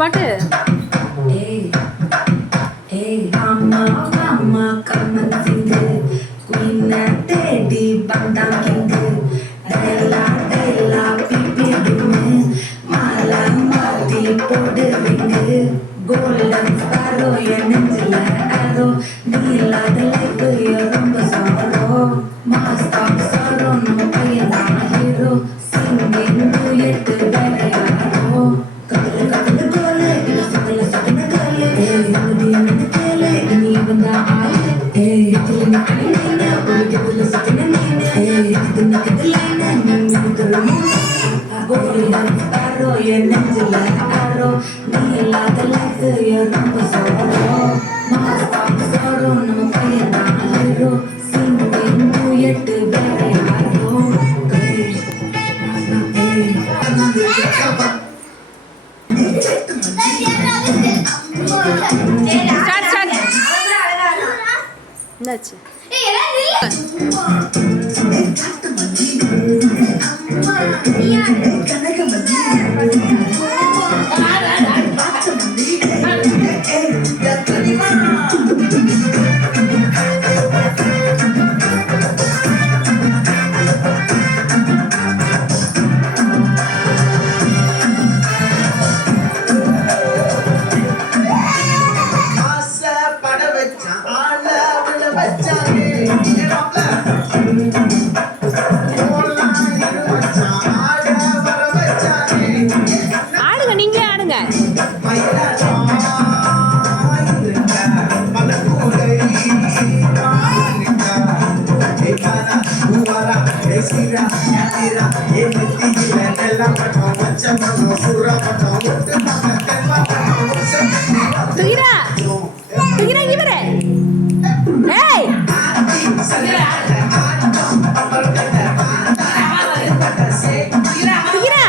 பாட்டு. Golden sparrow, your name arrow. Be like the light, you're ரொம்ப sorrow. Master of sorrow, no பையன் hero. Singing duet, வேற யாரோ. கதல கதல கோலே, இது சகல சகல கோலே. இது என்ன கேளே, நீ வந்தா ஆளே. இதுல நிக்கலைன, ஒரு கதல சகல நீனே. இது நிக்கலைன, நீ நிக்கலைன. Golden sparrow, your name arrow. Be like the light, you're ரொம்ப sorrow. Master of sorrow, no பையன் hero. Singing duet, வேற யாரோ. என்னாச்சு? ஆடுங்க, நீங்களே ஆடுங்க. துகிரா துகிரா இங்க வர. ஏய் துகிரா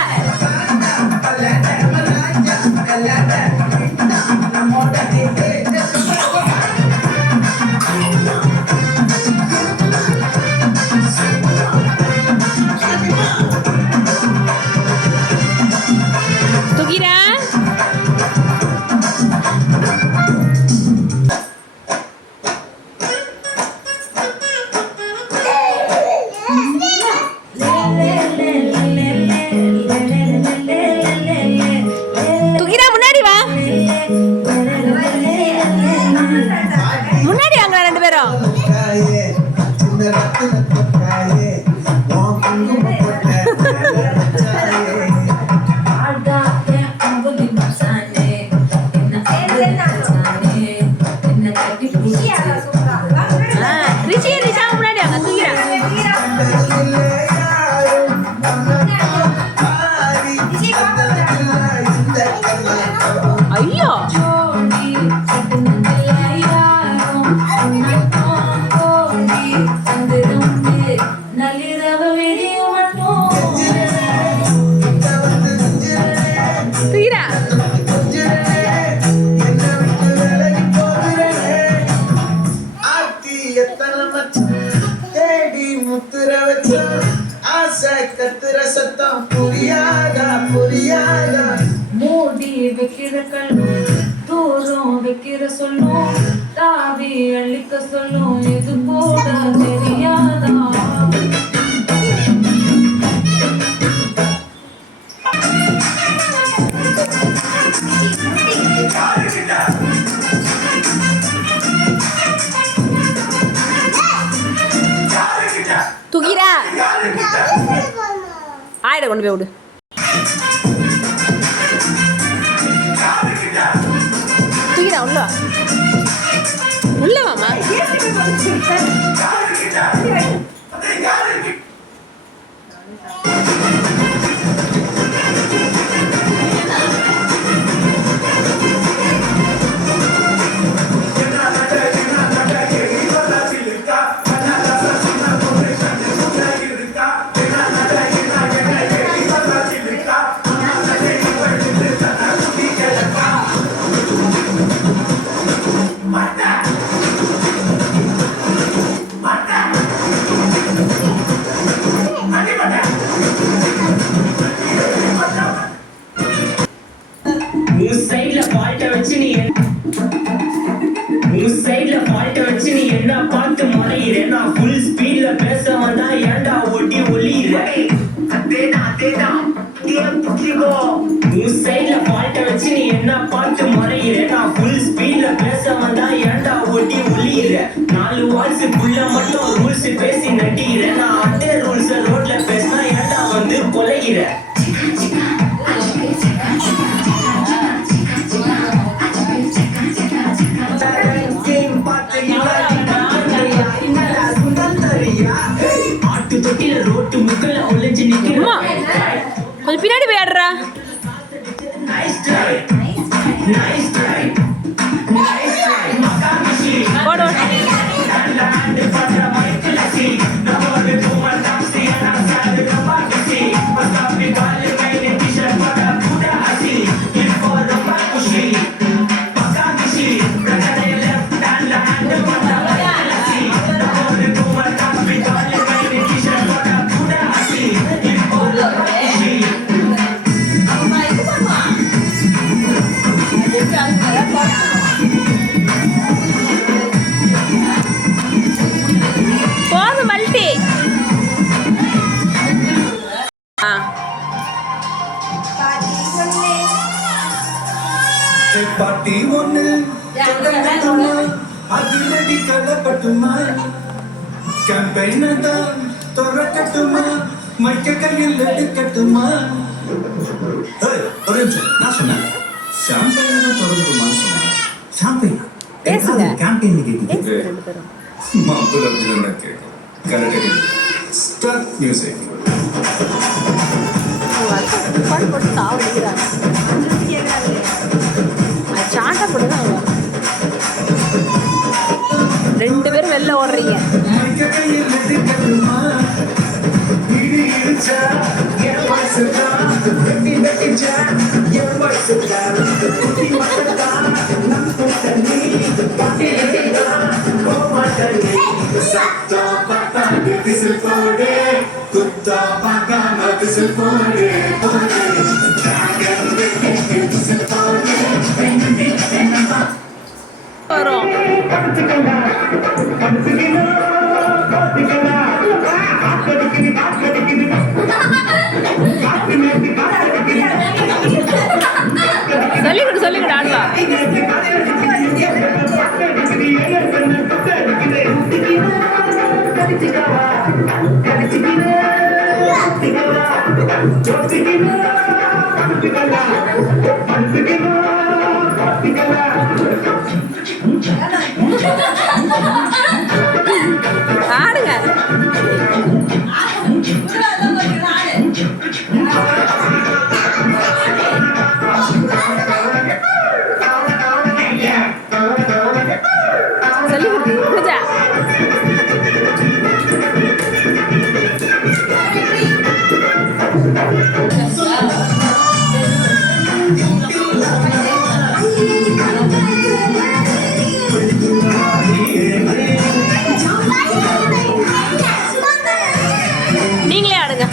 துகிரா துகிரா முன்னாடி வா. முன்னாடி வாங்க ரெண்டு பேரும். ரிஷி ரிஷா முன்னாடி வாங்க. துகிரா ஐயோ துகிரா சத்தம் புரியாதா புரியாதா மூடி வைக்கிற கண்ணு தூரம் வைக்கிற சொல்லும் தாவி அழிக்க சொல்லும் இது கூட தெரியாதா. துகிரா ஆயிட கொண்டு போய் விடு. துகிரா உள்ள உள்ள வாமா. Mata! பார்த்து முறையிறேன் நான் ஃபுல் ஸ்பீட்ல பேச வந்தா ஏன்டா ஒட்டி ஒளியிறேன் உன் சைட்ல பால்ட்ட வச்சு நீ என்ன பார்த்து முறையிற நான் ஃபுல் ஸ்பீட்ல பேச வந்தா ஏன்டா ஒட்டி ஒளியிற 4 வால்ஸுக்குள்ள மட்டும் ரூல்ஸ் பேசி நட்டிக்கிற நான் அதே ரூல்ஸ் ரோட்ல பேசினா ஏன்டா வந்து கொலைகிற ஆட்டு தொட்டில ரோட்டு முக்கல ஒளிஞ்சு நிக்கிற கொஞ்சம் பின்னாடி போய் ஆடுறா. போடு. போது மல்டி. பாட்டி ஒண்ணு அதிரடி கலப்பட்டுமா கேம்பெயின் தான் துறக்கட்டுமா மைக்க கையில் எடுக்கட்டுமா ஒரு நிமிஷம் நான் சொன்னேன் ஷாம்பெயின் தான் துறக்கட்டுமான்னு சொன்னேன் ஷாம்பெயின் பேசுங்க. கேம்பெயின் கேட்குது ரெண்டு பேரும் மாப்பிள்ள அப்படின்னா கேட்கும் கரெக்டாக ஸ்டார்ட் மியூசிக் பாட்டு போட்டு சாவடிக்கிறாங்க. சாண்டா போட்டுதான் அவங்க 2 பேரும் வெளில ஓடுறீங்க. மைக்க கையில் எடுக்கட்டுமா இடி இடிச்சா என் வயசுதா வெட்டி வெட்டிச்சா என் வயசுதா குட்டி மக்கள்தா நம் கூட்டணி பாட்டி கோமாட்டணி சத்தா பத்தா விசில் போடு குத்தா பார்க்காம விசில் போடு விசில் போடு வரும். சொல்லிக்கிட்டு ஆடுவா. ஆடுங்க. சொல்லிக்கிட்டு பூஜா. நீங்களே ஆடுங்க.